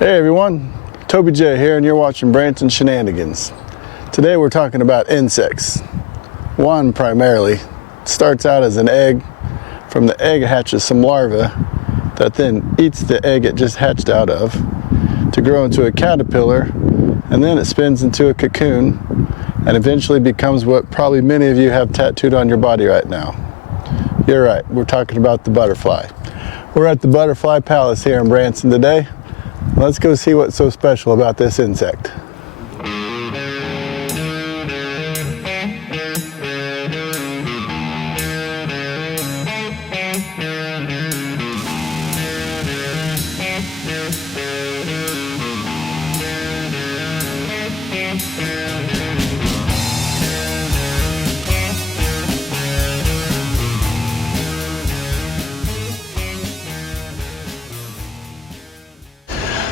Hey everyone, Toby J here, and you're watching Branson Shenanigans. Today we're talking about insects. One primarily starts out as an egg. From the egg hatches some larvae that then eats the egg it just hatched out of to grow into a caterpillar, and then it spins into a cocoon and eventually becomes what probably many of you have tattooed on your body right now. You're right, we're talking about the butterfly. We're at the Butterfly Palace here in Branson today. Let's go see what's so special about this insect.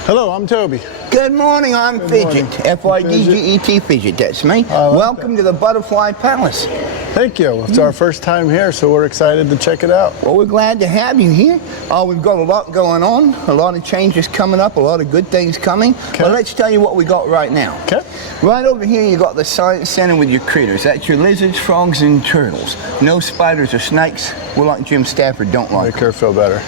Hello, I'm Toby. Good morning, I'm Fidget. F-I-D-G-E-T, Fidget, that's me. Welcome to the Butterfly Palace. Thank you. It's our first time here, so we're excited to check it out. Well, we're glad to have you here. We've got a lot going on, a lot of changes coming up, a lot of good things coming. Okay. But let's tell you what we got right now. Okay. Right over here, you got the Science Center with your critters. That's your lizards, frogs, and turtles. No spiders or snakes. We're like Jim Stafford, don't like Make her feel better.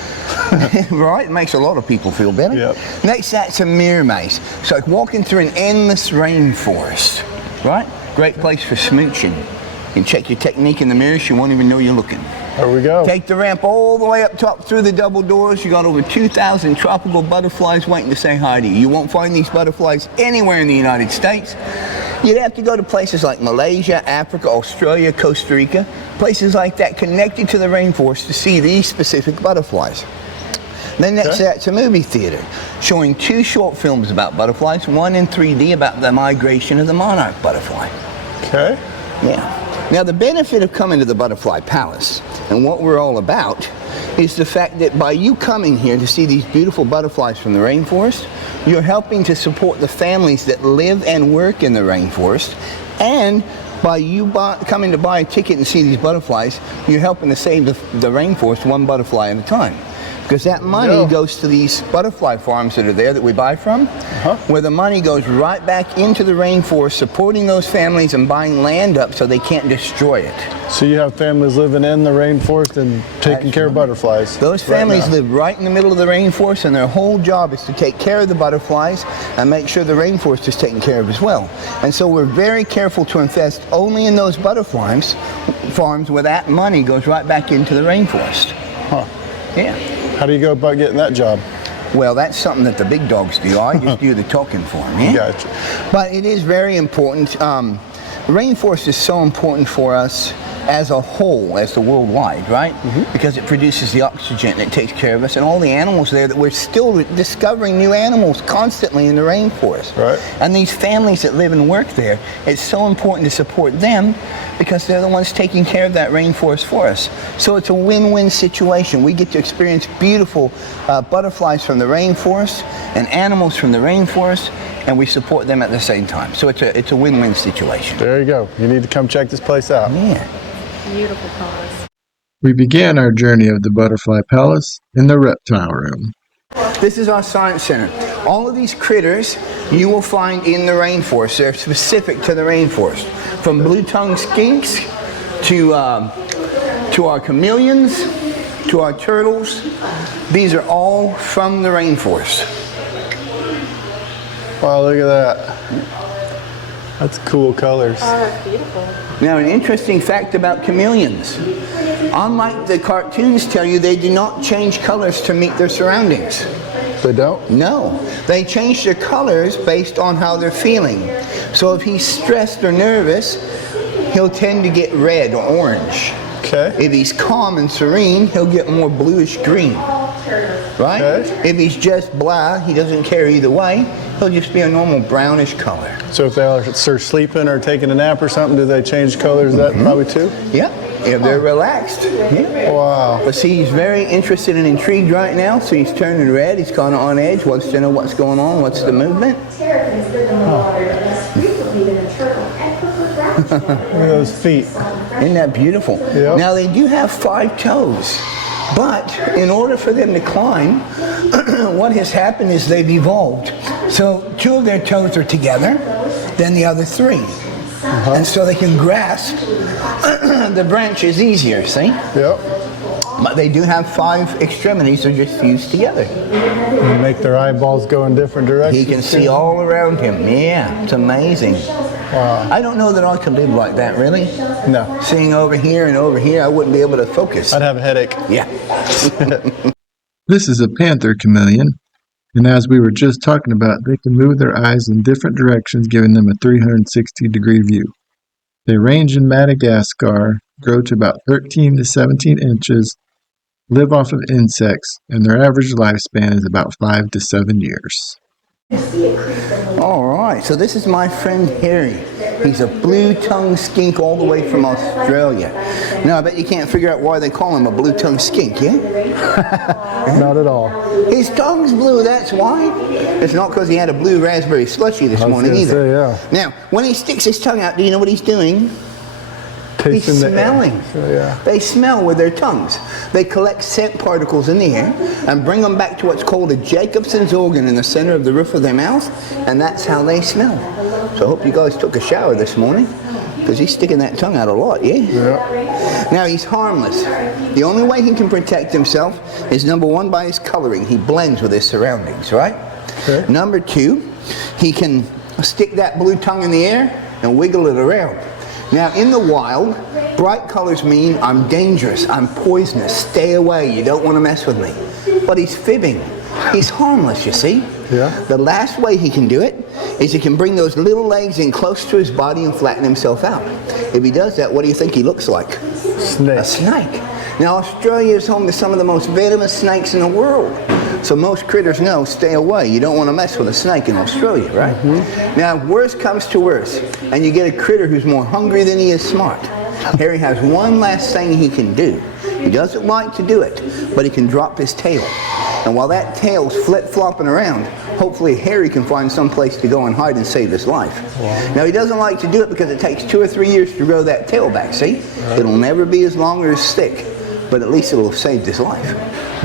Right? It makes a lot of people feel better. Yep. Next, that's a mirror maze. It's like walking through an endless rainforest, right? Great place for smooching. You can check your technique in the mirror, you won't even know you're looking. There we go. Take the ramp all the way up top through the double doors. You got over 2,000 tropical butterflies waiting to say hi to you. You won't find these butterflies anywhere in the United States. You'd have to go to places like Malaysia, Africa, Australia, Costa Rica, places like that connected to the rainforest to see these specific butterflies. Then next to that's a movie theater showing 2 short films about butterflies, one in 3D about the migration of the monarch butterfly. Okay. Yeah. Now the benefit of coming to the Butterfly Palace and what we're all about is the fact that by you coming here to see these beautiful butterflies from the rainforest, you're helping to support the families that live and work in the rainforest, and by you coming to buy a ticket and see these butterflies, you're helping to save the rainforest one butterfly at a time. Because that money goes to these butterfly farms that are there that we buy from, where the money goes right back into the rainforest, supporting those families and buying land up so they can't destroy it. So you have families living in the rainforest and taking care of butterflies. Those families live right in the middle of the rainforest, and their whole job is to take care of the butterflies and make sure the rainforest is taken care of as well. And so we're very careful to invest only in those butterflies farms where that money goes right back into the rainforest. Huh. Yeah. How do you go about getting that job? Well, that's something that the big dogs do. I just do the talking for them. Yeah? Gotcha. But it is very important. The rainforest is so important for us as a whole, as the worldwide, right? Because it produces the oxygen, it takes care of us, and all the animals there that we're still discovering new animals constantly in the rainforest. Right. And these families that live and work there, it's so important to support them because they're the ones taking care of that rainforest for us. So it's a win-win situation. We get to experience beautiful butterflies from the rainforest and animals from the rainforest, and we support them at the same time. So it's a win-win situation. There you go. You need to come check this place out. Yeah. Beautiful palace. We began our journey of the Butterfly Palace in the reptile room. This is our science center. All of these critters you will find in the rainforest. They're specific to the rainforest. From blue-tongued skinks to our chameleons, to our turtles. These are all from the rainforest. Wow, look at that. That's cool colors. Oh, that's beautiful. Now, an interesting fact about chameleons. Unlike the cartoons tell you, they do not change colors to meet their surroundings. They don't? No. They change their colors based on how they're feeling. So if he's stressed or nervous, he'll tend to get red or orange. Okay. If he's calm and serene, he'll get more bluish green. Right? Okay. If he's just blah, he doesn't care either way, he'll just be a normal brownish color. So if they're sleeping or taking a nap or something, do they change colors that probably too? Yeah, if they're relaxed. Yeah. Wow. But see, he's very interested and intrigued right now, so he's turning red, he's kind of on edge, wants to know what's going on, what's the movement. Look at those feet. Isn't that beautiful? Yep. Now they do have 5 toes. But in order for them to climb, what has happened is they've evolved. So 2 of their toes are together, then the other 3. And so they can grasp the branches easier, see? Yep. But they do have 5 extremities, they're just fused together. And make their eyeballs go in different directions. He can see all around him. Yeah, it's amazing. Wow. I don't know that I could live like that, really. No. Seeing over here and over here, I wouldn't be able to focus. I'd have a headache. Yeah. This is a panther chameleon, and as we were just talking about, they can move their eyes in different directions, giving them a 360-degree view. They range in Madagascar, grow to about 13 to 17 inches, live off of insects, and their average lifespan is about 5 to 7 years. All right, so this is my friend Harry. He's a blue-tongued skink all the way from Australia. Now, I bet you can't figure out why they call him a blue-tongued skink, yeah? Not at all. His tongue's blue, that's why. It's not because he had a blue raspberry slushy this morning either. Say, yeah. Now, when he sticks his tongue out, do you know what he's doing? He's Tasting the air. smelling. So, yeah. They smell with their tongues. They collect scent particles in the air and bring them back to what's called a Jacobson's organ in the center of the roof of their mouth, and that's how they smell. So I hope you guys took a shower this morning, because he's sticking that tongue out a lot, yeah? Yeah. Now, he's harmless. The only way he can protect himself is, number 1, by his coloring. He blends with his surroundings, right? Okay. Number 2, he can stick that blue tongue in the air and wiggle it around. Now, in the wild, bright colors mean I'm dangerous, I'm poisonous, stay away, you don't want to mess with me. But he's fibbing. He's harmless, you see. Yeah. The last way he can do it is he can bring those little legs in close to his body and flatten himself out. If he does that, what do you think he looks like? Snake. A snake. Now, Australia is home to some of the most venomous snakes in the world. So most critters know, stay away. You don't want to mess with a snake in Australia, right? Mm-hmm. Now, if worse comes to worse, and you get a critter who's more hungry than he is smart, Harry has one last thing he can do. He doesn't like to do it, but he can drop his tail. And while that tail's flip-flopping around, hopefully Harry can find some place to go and hide and save his life. Wow. Now, he doesn't like to do it because it takes 2 or 3 years to grow that tail back, see? Right. It'll never be as long or as thick, but at least it'll have saved his life.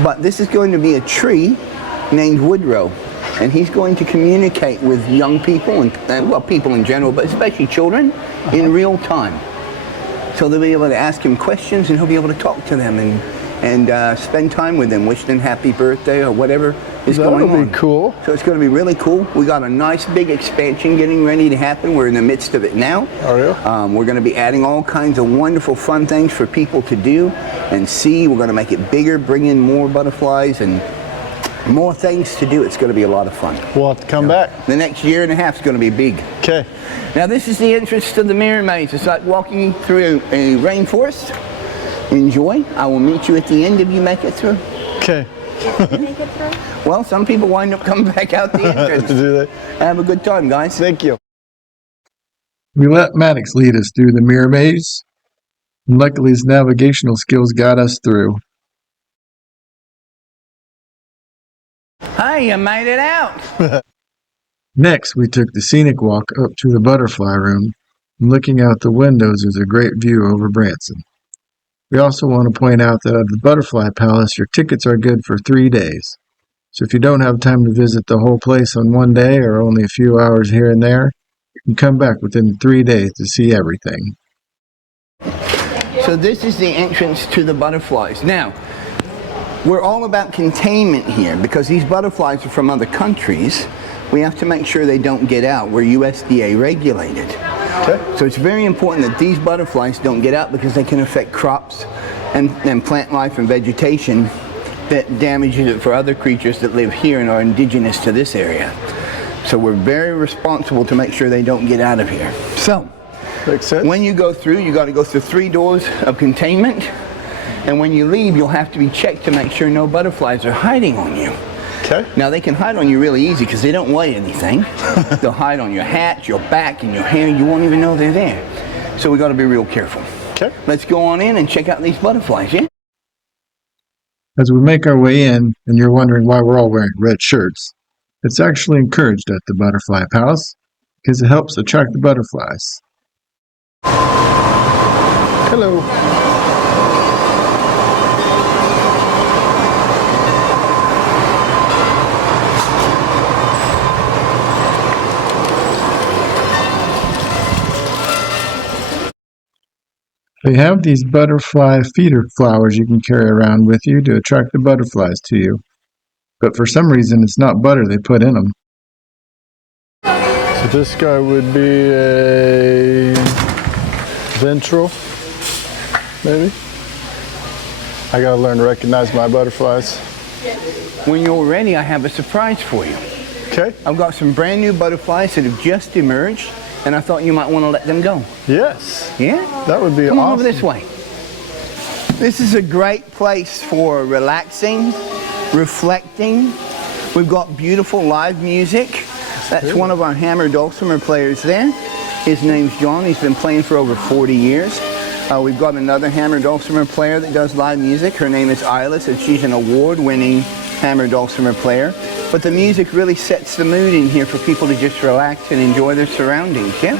But this is going to be a tree named Woodrow, and he's going to communicate with young people, and well, people in general, but especially children, in real time. So they'll be able to ask him questions, and he'll be able to talk to them and spend time with them, wish them happy birthday or whatever is going on. That'll be cool. So it's going to be really cool. We got a nice big expansion getting ready to happen. We're in the midst of it now. Oh, yeah? We're going to be adding all kinds of wonderful fun things for people to do and see. We're going to make it bigger, bring in more butterflies and more things to do. It's going to be a lot of fun. We'll have to come back. The next year and a half is going to be big. Okay. Now this is the entrance to the mirror maze. It's like walking through a rainforest. Enjoy. I will meet you at the end if you make it through. Okay. Make it through? Well, some people wind up coming back out the entrance. Do they? Have a good time, guys. Thank you. We let Maddox lead us through the mirror maze, and luckily his navigational skills got us through. Hey, you made it out. Next, we took the scenic walk up to the butterfly room, and looking out the windows is a great view over Branson. We also want to point out that at the Butterfly Palace, your tickets are good for 3 days. So if you don't have time to visit the whole place on one day or only a few hours here and there, you can come back within 3 days to see everything. So this is the entrance to the butterflies. Now, we're all about containment here because these butterflies are from other countries. We have to make sure they don't get out. We're USDA regulated. Okay. So it's very important that these butterflies don't get out because they can affect crops and plant life and vegetation that damages it for other creatures that live here and are indigenous to this area. So we're very responsible to make sure they don't get out of here. So, makes sense. When you go through, you got to go through 3 doors of containment. And when you leave, you'll have to be checked to make sure no butterflies are hiding on you. Okay. Now they can hide on you really easy because they don't weigh anything. They'll hide on your hat, your back, and your hair. You won't even know they're there. So we got to be real careful. Okay. Let's go on in and check out these butterflies, yeah? As we make our way in, and you're wondering why we're all wearing red shirts, it's actually encouraged at the Butterfly Palace because it helps attract the butterflies. Hello. They have these butterfly feeder flowers you can carry around with you to attract the butterflies to you. But for some reason, it's not butter they put in them. So this guy would be a ventral, maybe? I gotta learn to recognize my butterflies. When you're ready, I have a surprise for you. Okay? I've got some brand new butterflies that have just emerged, and I thought you might want to let them go. Yes. Yeah? That would be Come on awesome. over this way. This is a great place for relaxing, reflecting. We've got beautiful live music. That's one of our hammer dulcimer players there. His name's John. He's been playing for over 40 years. We've got another hammer dulcimer player that does live music. Her name is Ilis, and she's an award-winning hammer dulcimer player. But the music really sets the mood in here for people to just relax and enjoy their surroundings, yeah?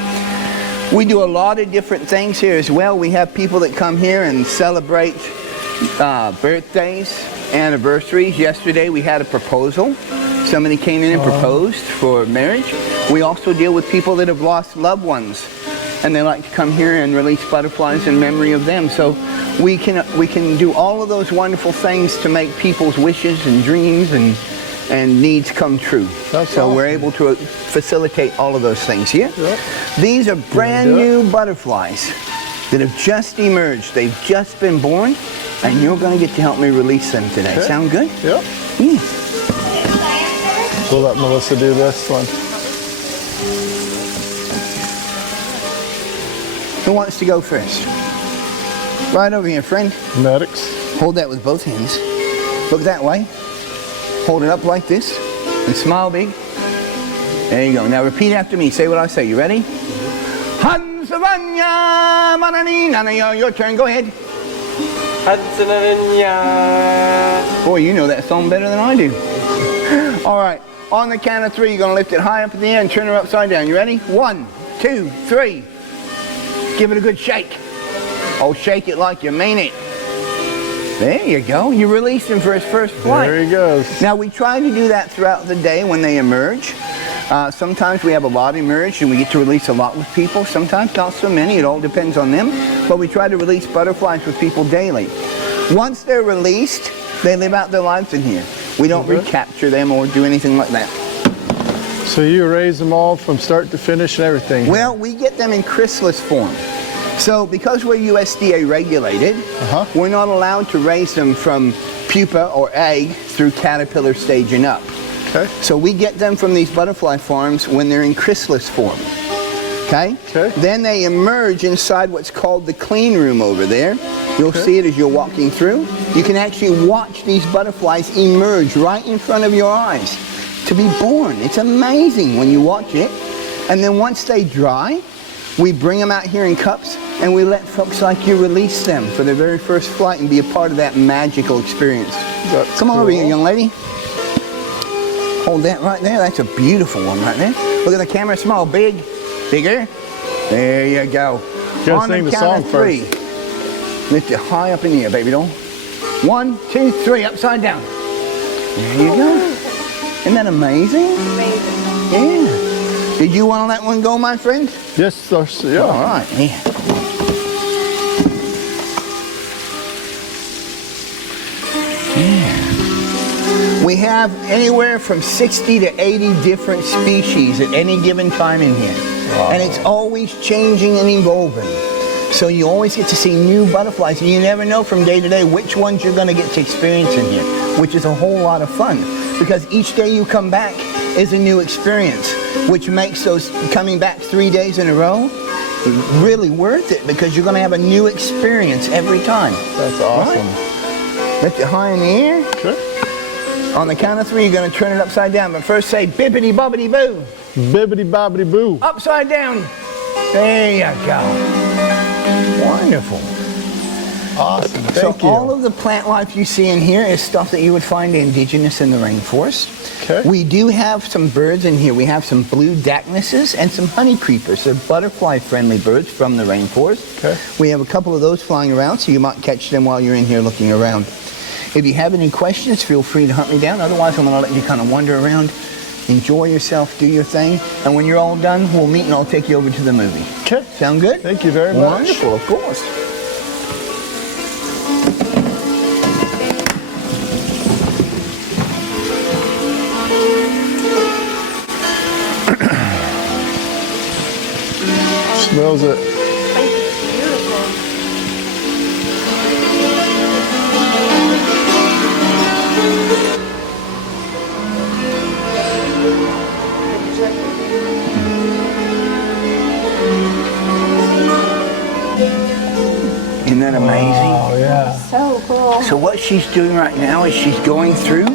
We do a lot of different things here as well. We have people that come here and celebrate birthdays, anniversaries. Yesterday we had a proposal. Somebody came in and proposed for marriage. We also deal with people that have lost loved ones, and they like to come here and release butterflies in memory of them. So we can do all of those wonderful things to make people's wishes and dreams and needs come true. That's so we're awesome. able to facilitate all of those things here. Yep. These are brand new butterflies that have just emerged. They've just been born, and you're going to get to help me release them today. Okay. Sound good? Yep. Yeah. We'll let Melissa do this one. Who wants to go first? Right over here, friend. Medics. Hold that with both hands. Look that way. Hold it up like this and smile big. There you go. Now repeat after me. Say what I say. You ready? Hansavanya Manani Nanayo. Your turn. Go ahead. Boy, you know that song better than I do. All right. On the count of 3, you're going to lift it high up in the air and turn her upside down. You ready? 1, 2, 3. Give it a good shake. Oh, shake it like you mean it. There you go. You release him for his first flight. There he goes. Now, we try to do that throughout the day when they emerge. Sometimes we have a lot emerged and we get to release a lot with people. Sometimes not so many. It all depends on them. But we try to release butterflies with people daily. Once they're released, they live out their lives in here. We don't recapture them or do anything like that. So you raise them all from start to finish and everything? Well, we get them in chrysalis form. So because we're USDA regulated, we're not allowed to raise them from pupa or egg through caterpillar stage and up. Okay. So we get them from these butterfly farms when they're in chrysalis form. Okay? Okay. Then they emerge inside what's called the clean room over there. You'll see it as you're walking through. You can actually watch these butterflies emerge right in front of your eyes to be born. It's amazing when you watch it. And then once they dry, we bring them out here in cups and we let folks like you release them for their very first flight and be a part of that magical experience. Come on over here, young lady. Hold that right there. That's a beautiful one right there. Look at the camera. Small, big, bigger. There you go. You gotta sing the song three. first. Lift it high up in the air, baby doll. 1, 2, 3, upside down. There you go. Isn't that amazing? Amazing. Yeah. Did you want to let one go, my friend? Yes, sir. Yeah. All right. Yeah. We have anywhere from 60 to 80 different species at any given time in here. Wow. And it's always changing and evolving. So you always get to see new butterflies, and you never know from day to day which ones you're going to get to experience in here, which is a whole lot of fun. Because each day you come back is a new experience, which makes those coming back 3 days in a row really worth it, because you're going to have a new experience every time. That's awesome. Right? Lift it high in the air. Okay. On the count of 3, you're going to turn it upside down. But first say, bibbity bobbity boo. Bibbity bobbity boo. Upside down. There you go. Wonderful. Awesome. So Thank you. all of the plant life you see in here is stuff that you would find indigenous in the rainforest. Okay. We do have some birds in here. We have some blue dacnyses and some honey creepers. They're butterfly-friendly birds from the rainforest. Okay. We have a couple of those flying around, so you might catch them while you're in here looking around. If you have any questions, feel free to hunt me down. Otherwise, I'm going to let you kind of wander around, enjoy yourself, do your thing. And when you're all done, we'll meet and I'll take you over to the movie. Okay. Sound good? Thank you very much. Wonderful, of course. Smells it. I think it's beautiful. Isn't that amazing? Oh yeah. So cool. So what she's doing right now is she's going through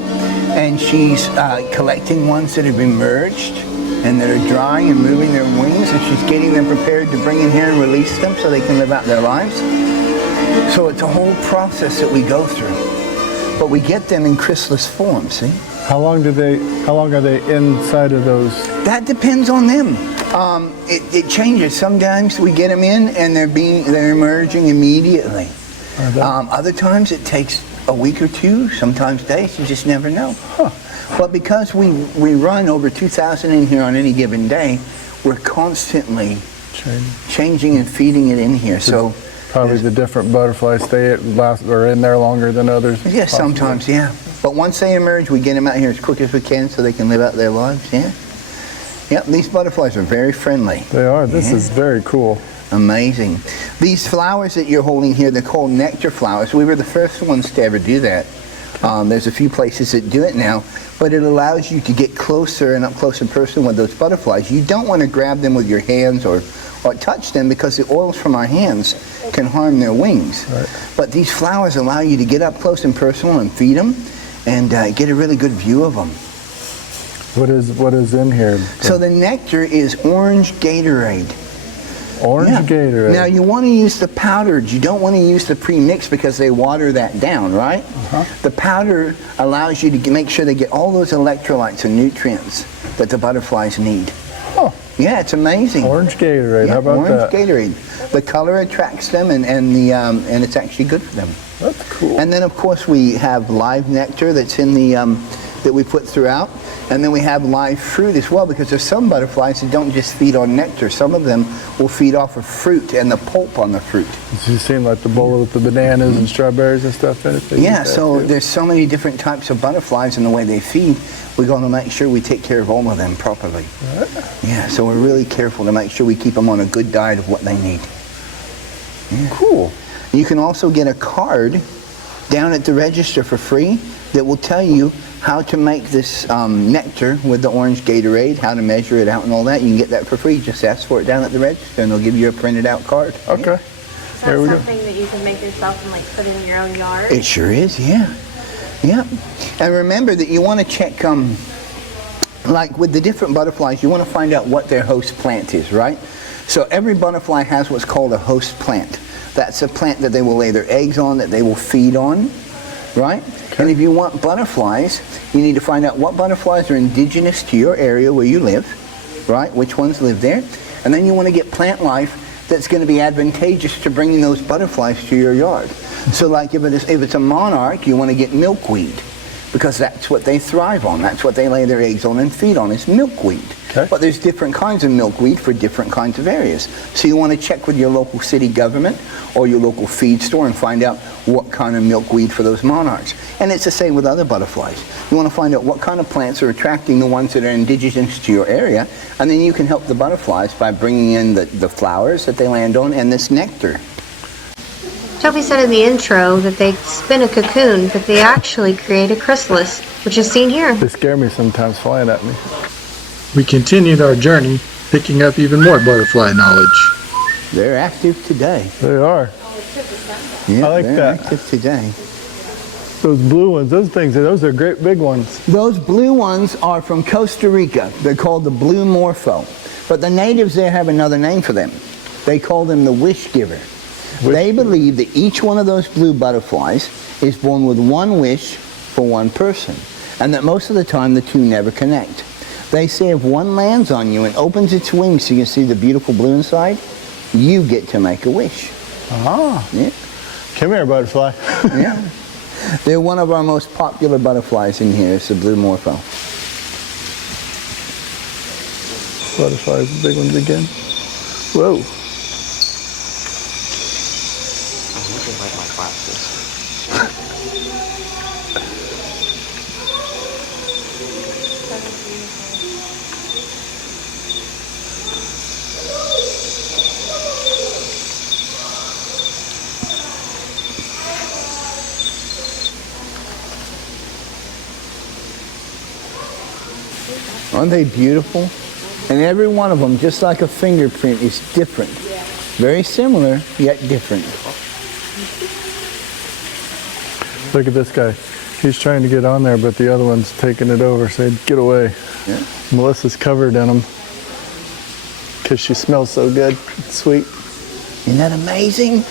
and she's collecting ones that have been merged and that are drying and moving their wings, and she's getting them prepared to bring in here and release them so they can live out their lives. So it's a whole process that we go through. But we get them in chrysalis form, see? How long are they inside of those? That depends on them. It changes. Sometimes we get them in and they're emerging immediately. Other times it takes a week or two, sometimes days, you just never know. Huh. But because we run over 2,000 in here on any given day, we're constantly changing and feeding it in here. So Probably the different butterflies are in there longer than others. yeah, sometimes, yeah. But once they emerge, we get them out here as quick as we can so they can live out their lives, yeah. Yep, these butterflies are very friendly. They are. This is very cool. Amazing. These flowers that you're holding here, they're called nectar flowers. We were the first ones to ever do that. There's a few places that do it now, but it allows you to get closer and up close and personal with those butterflies. You don't want to grab them with your hands or touch them because the oils from our hands can harm their wings. Right. But these flowers allow you to get up close and personal and feed them and get a really good view of them. What is in here? So the nectar is orange Gatorade. Orange Gatorade. Now you want to use the powdered. You don't want to use the pre-mix because they water that down, right? The powder allows you to make sure they get all those electrolytes and nutrients that the butterflies need. Oh. Yeah, it's amazing. Orange Gatorade. Yeah, How about orange that? Gatorade. The color attracts them, and it's actually good for them. That's cool. And then of course we have live nectar that's in the that we put throughout. And then we have live fruit as well, because there's some butterflies that don't just feed on nectar. Some of them will feed off of fruit and the pulp on the fruit. Does it seem like the bowl with the bananas and strawberries and stuff in it? They Yeah, eat that so too? there's so many different types of butterflies and the way they feed. We're going to make sure we take care of all of them properly. Yeah, so we're really careful to make sure we keep them on a good diet of what they need. Yeah. Cool. You can also get a card down at the register for free that will tell you how to make this nectar with the orange Gatorade, how to measure it out and all that. You can get that for free. Just ask for it down at the register and they'll give you a printed out card. Okay. Is There that we go. something that you can make yourself and like put in your own yard? It sure is, yeah. Yeah. And remember that you want to check, like with the different butterflies, you want to find out what their host plant is, right? So every butterfly has what's called a host plant. That's a plant that they will lay their eggs on, that they will feed on, right? Okay. And if you want butterflies, you need to find out what butterflies are indigenous to your area where you live, right? Which ones live there. And then you want to get plant life that's going to be advantageous to bringing those butterflies to your yard. So like if it's a monarch, you want to get milkweed, because that's what they thrive on. That's what they lay their eggs on and feed on, is milkweed. Okay. But there's different kinds of milkweed for different kinds of areas. So you want to check with your local city government or your local feed store and find out what kind of milkweed for those monarchs. And it's the same with other butterflies. You want to find out what kind of plants are attracting the ones that are indigenous to your area, and then you can help the butterflies by bringing in the flowers that they land on and this nectar. Toby said in the intro that they spin a cocoon, but they actually create a chrysalis, which is seen here. They scare me sometimes flying at me. We continued our journey, picking up even more butterfly knowledge. They're active today. They are. Yeah, I like they're that. active today. Those blue ones, those are great big ones. Those blue ones are from Costa Rica. They're called the blue morpho. But the natives there have another name for them. They call them the wish giver. They believe that each one of those blue butterflies is born with one wish for one person, and that most of the time the two never connect. They say if one lands on you and opens its wings so you can see the beautiful blue inside, you get to make a wish. Ah. Yeah. Come here, butterfly. Yeah. They're one of our most popular butterflies in here. It's the blue morpho. Butterflies, the big ones again. Whoa. I'm looking like my glasses. Aren't they beautiful? And every one of them, just like a fingerprint, is different. Very similar, yet different. Look at this guy. He's trying to get on there, but the other one's taking it over, saying, get away. Yeah. Melissa's covered in them because she smells so good. It's sweet. Isn't that amazing?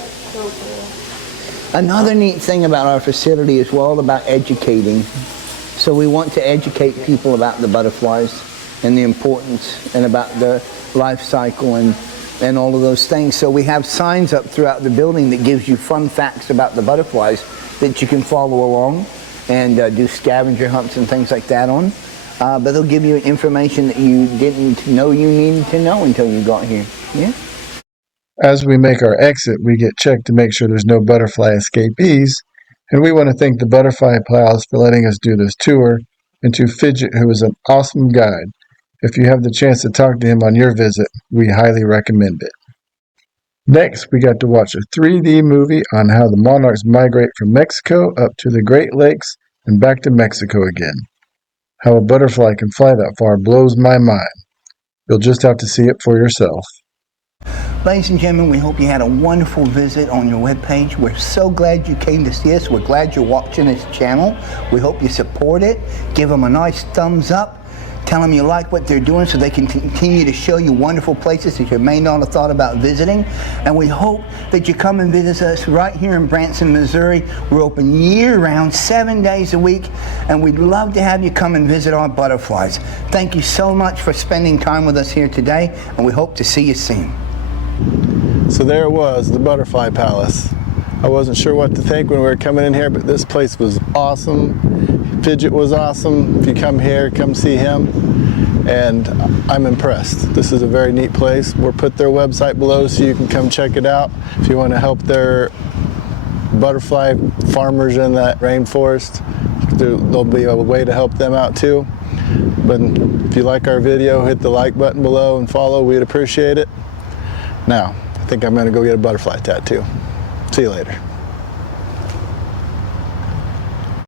Another neat thing about our facility is we're all about educating. So we want to educate people about the butterflies and the importance and about the life cycle and all of those things. So we have signs up throughout the building that gives you fun facts about the butterflies that you can follow along and do scavenger hunts and things like that on. But they'll give you information that you didn't know you needed to know until you got here. Yeah. As we make our exit, we get checked to make sure there's no butterfly escapees, and we want to thank the Butterfly Palace for letting us do this tour, and to Fidget, who is an awesome guide. If you have the chance to talk to him on your visit, we highly recommend it. Next, we got to watch a 3D movie on how the monarchs migrate from Mexico up to the Great Lakes and back to Mexico again. How a butterfly can fly that far blows my mind. You'll just have to see it for yourself. Ladies and gentlemen, we hope you had a wonderful visit on your webpage. We're so glad you came to see us. We're glad you're watching this channel. We hope you support it. Give them a nice thumbs up. Tell them you like what they're doing so they can continue to show you wonderful places that you may not have thought about visiting. And we hope that you come and visit us right here in Branson, Missouri. We're open year-round, 7 days a week, and we'd love to have you come and visit our butterflies. Thank you so much for spending time with us here today, and we hope to see you soon. So there it was, the Butterfly Palace. I wasn't sure what to think when we were coming in here, but this place was awesome. Fidget was awesome. If you come here, come see him. And I'm impressed. This is a very neat place. We'll put their website below so you can come check it out. If you want to help their butterfly farmers in that rainforest, there'll be a way to help them out too. But if you like our video, hit the like button below and follow. We'd appreciate it. Now, I think I'm going to go get a butterfly tattoo. See you later.